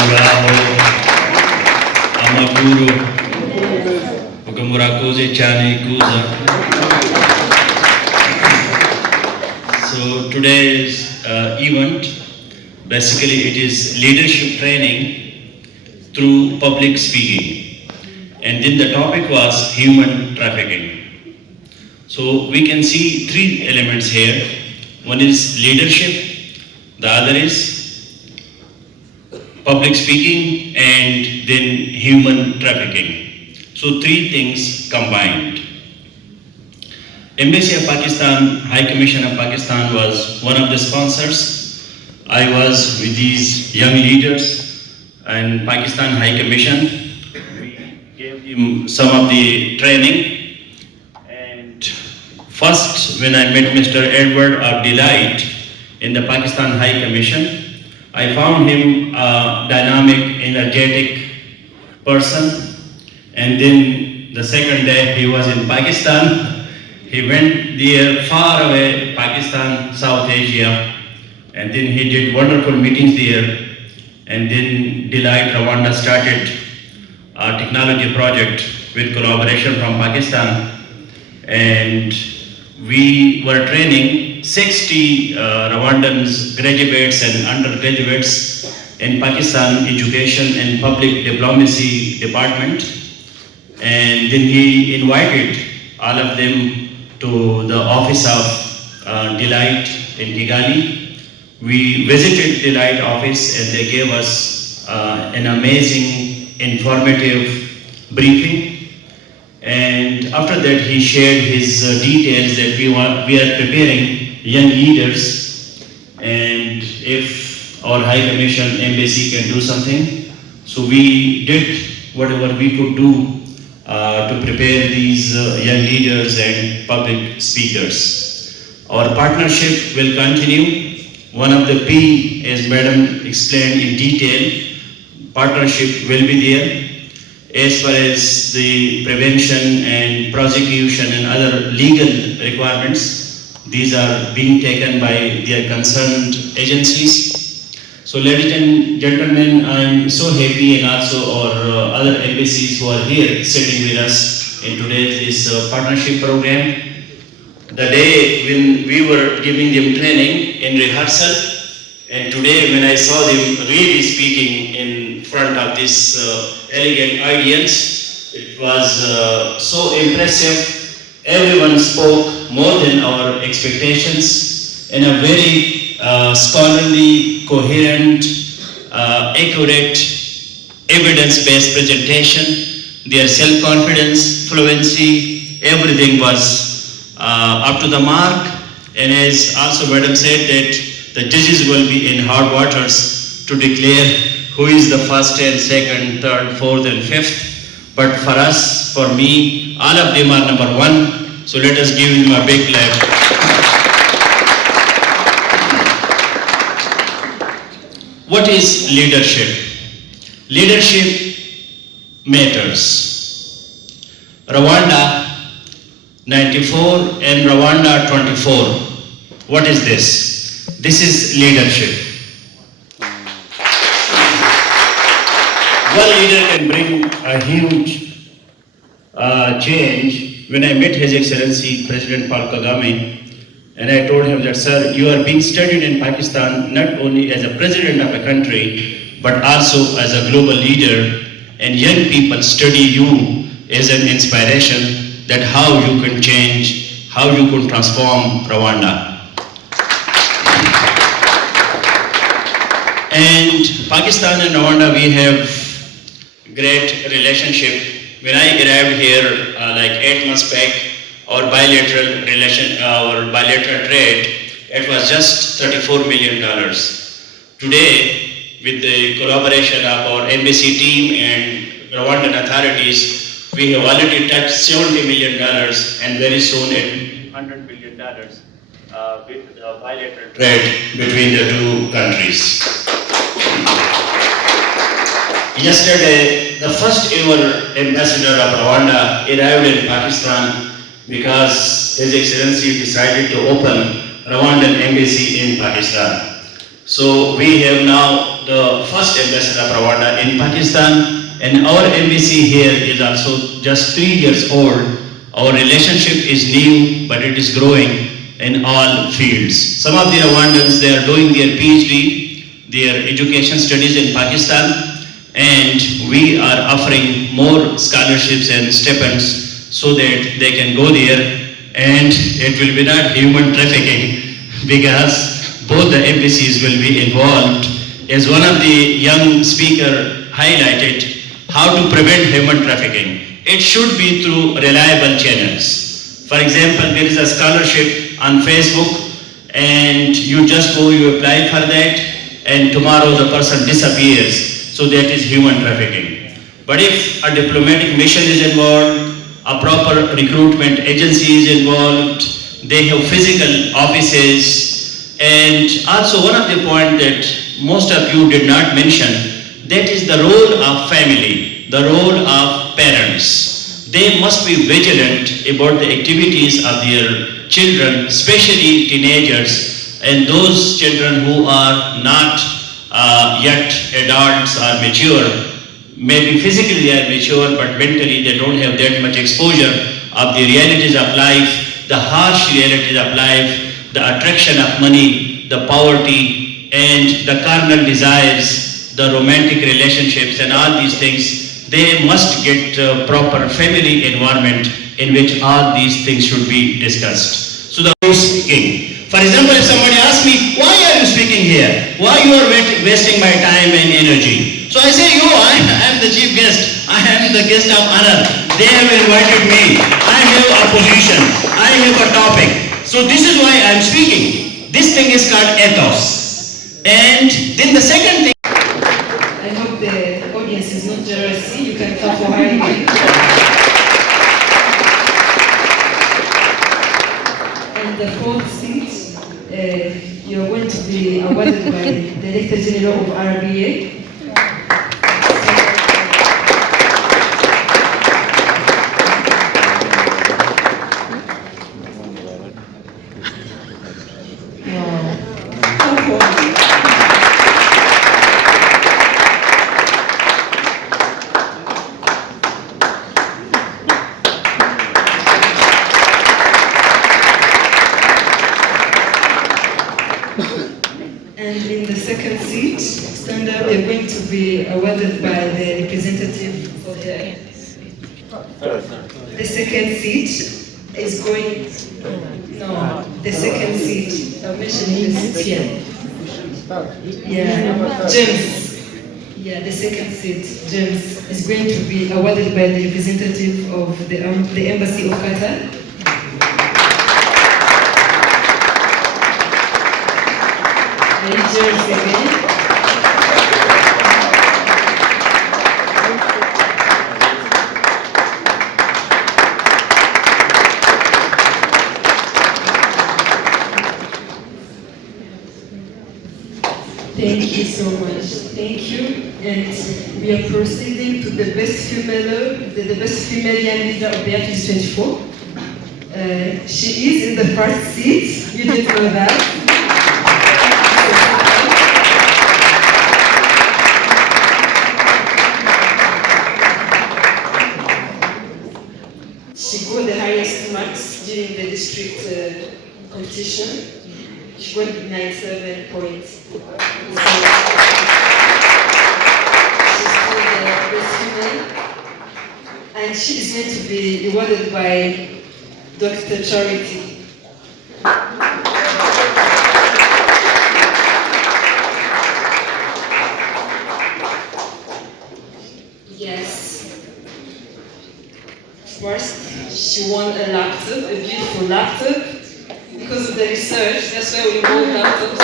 Muraho, Amakuro, Okamurakoze Chane Kuza. So today's event, basically it is leadership training through public speaking. And then the topic was human trafficking. So we can see three elements here. One is leadership, the other is public speaking, and then human trafficking. So three things combined. Embassy of Pakistan, High Commission of Pakistan was one of the sponsors. I was with these young leaders and Pakistan High Commission. We gave him some of the training. And first, when I met Mr. Edward of Delight in the Pakistan High Commission, I found him a dynamic, energetic person. And then the second day he was in Pakistan. He went there, far away, Pakistan, South Asia, and then he did wonderful meetings there. And then Delight Rwanda started a technology project with collaboration from Pakistan. And we were training 60 Rwandans, graduates and undergraduates in Pakistan Education and Public Diplomacy Department. And then he invited all of them to the office of Delight in Kigali. We visited Delight office and they gave us an amazing, informative briefing. And after that, he shared his details that we are preparing young leaders, and if our High Commission embassy can do something. So we did whatever we could do to prepare these young leaders and public speakers. Our partnership will continue. One of the P, as Madam explained in detail, partnership will be there. As far as the prevention and prosecution and other legal requirements, these are being taken by their concerned agencies. So ladies and gentlemen, I'm so happy, and also our other embassies who are here sitting with us in today's partnership program. The day when we were giving them training in rehearsal, and today when I saw them really speaking in front of this elegant audience, it was so impressive. Everyone spoke more than our expectations in a very scholarly, coherent, accurate, evidence-based presentation. Their self-confidence, fluency, everything was up to the mark. And as also Madam said, that the judges will be in hard waters to declare who is the first and second, third, fourth and fifth. But for us, for me, all of them are number one. So let us give them a big clap. What is leadership? Leadership matters. Rwanda 94 and Rwanda 24. What is this? This is leadership. One leader can bring a huge change. When I met His Excellency President Paul Kagame, and I told him that, sir, you are being studied in Pakistan not only as a president of a country, but also as a global leader, and young people study you as an inspiration that how you can change, how you can transform Rwanda. And Pakistan and Rwanda, we have great relationship. When I arrived here like 8 months back, our bilateral trade, it was just $34 million. Today, with the collaboration of our embassy team and Rwandan authorities, we have already touched $70 million and very soon $100 million with the bilateral trade between the two countries. Yesterday, the first ever ambassador of Rwanda arrived in Pakistan because His Excellency decided to open Rwandan embassy in Pakistan. So we have now the first ambassador of Rwanda in Pakistan, and our embassy here is also just 3 years old. Our relationship is new, but it is growing in all fields. Some of the Rwandans, they are doing their PhD, their education studies in Pakistan, and we are offering more scholarships and stipends so that they can go there, and it will be not human trafficking because both the embassies will be involved. As one of the young speaker highlighted, how to prevent human trafficking. It should be through reliable channels. For example, there is a scholarship on Facebook, and you just go, you apply for that, and tomorrow the person disappears. So that is human trafficking. But if a diplomatic mission is involved, a proper recruitment agency is involved, they have physical offices, and also one of the points that most of you did not mention, that is the role of family, the role of parents. They must be vigilant about the activities of their children, especially teenagers, and those children who are not yet adults or mature. Maybe physically they are mature, but mentally they don't have that much exposure of the realities of life, the harsh realities of life, the attraction of money, the poverty, and the carnal desires, the romantic relationships, and all these things. They must get proper family environment in which all these things should be discussed. So the speaking. For example, if somebody asks me, why are you speaking here? Why you are wasting my time and energy? So I say, I am the chief guest. I am the guest of honor. They have invited me. I have a position. I have a topic. So this is why I am speaking. This thing is called ethos. And then the second thing. I hope the audience is not jealous. You can clap for her. And the fourth seat, you're going to be awarded by the Director General of RBA. And in the second seat, stand up, you're going to be awarded by the representative of the second seat is going, the second seat, I'm mentioning the seat here. Yeah, James. Yeah, the second seat, James, is going to be awarded by the representative of the Embassy of Qatar. James again. Thank you so much. Thank you. And we are proceeding to the best female young leader of the year 2024. She is in the first seat. You didn't know that. She got the highest marks during the district competition. She got 97 points. So, she's called the best female, and she is going to be awarded by Dr. Charity. Yes. First, she won a laptop, a beautiful laptop, because of the research. That's why we won laptops.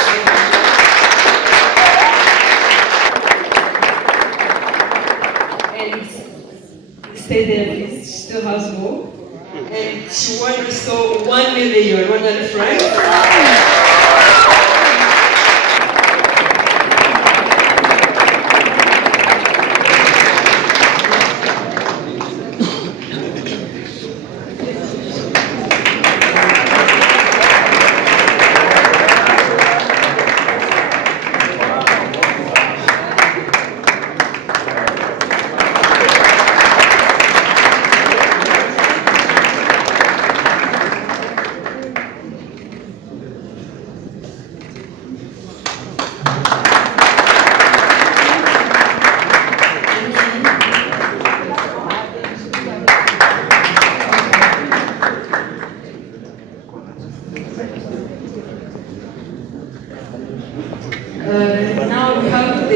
And stay there, please. She still has more. And she won also 1 million, 100 francs.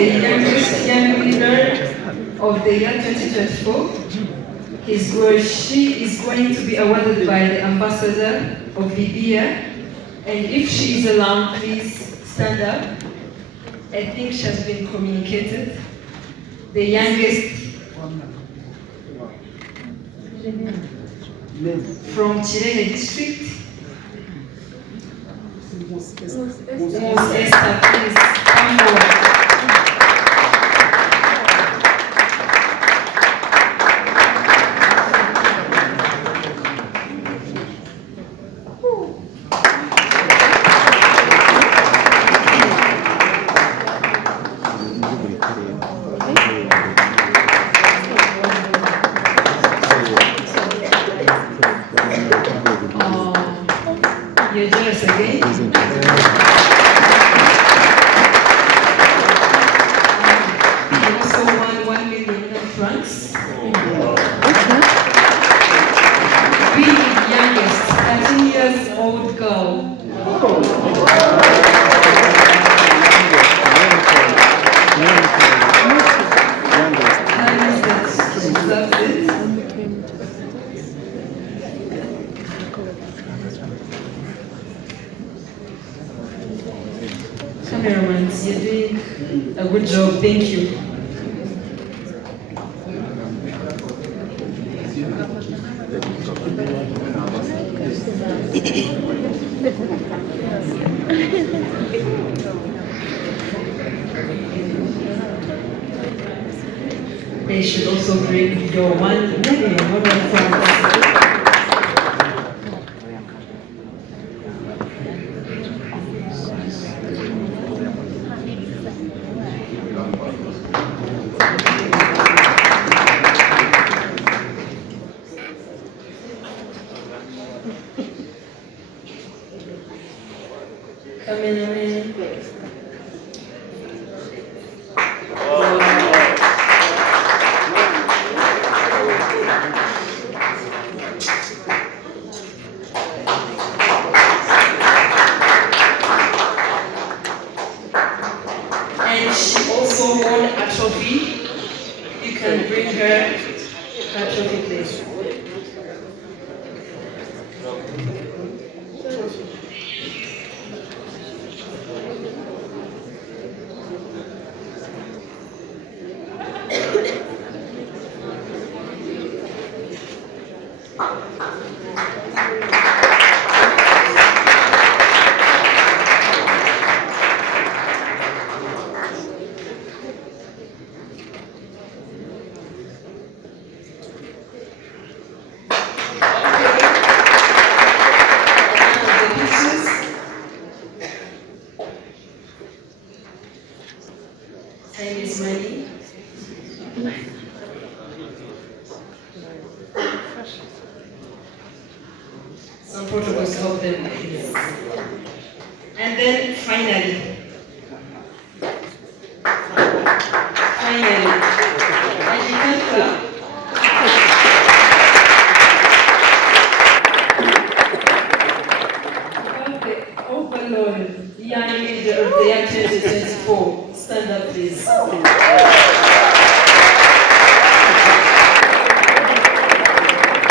the youngest young leader of the year 2024. She is going to be awarded by the ambassador of Libya. And if she is allowed, please stand up. I think she has been communicated. The youngest from Chirene district. Mos Esther, please come forward. You're jealous again? You also won 1 million francs. Being the youngest, 13 years old girl. Cameraman, you're doing a good job. Thank you. They should also bring your 1 million francs. Cameraman. And she also won a trophy. You can bring her trophy, please. Time is money. Some protocols help them, please. And then finally, and you can clap. The overlord, young leader of the year 2024. Stand up, please.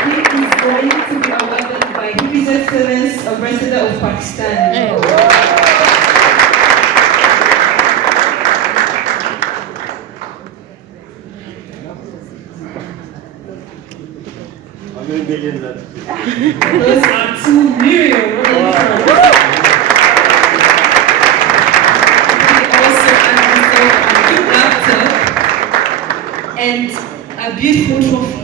He is going to be awarded by His Excellency, Ambassador of Pakistan. Those are 2 million. And a beautiful trophy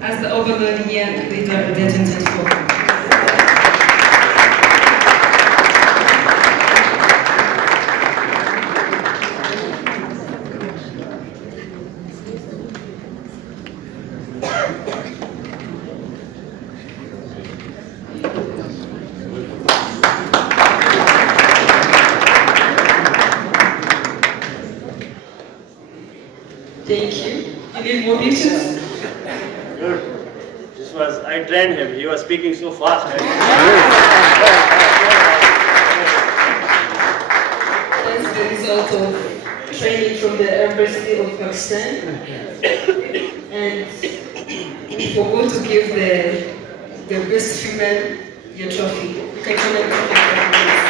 as the overall year leader of the 2024. Thank you. You need more pictures? Good. I trained him. He was speaking so fast. That's the result of training from the the Embassy of Pakistan. And we forgot to give the best female your trophy. You can come and take it.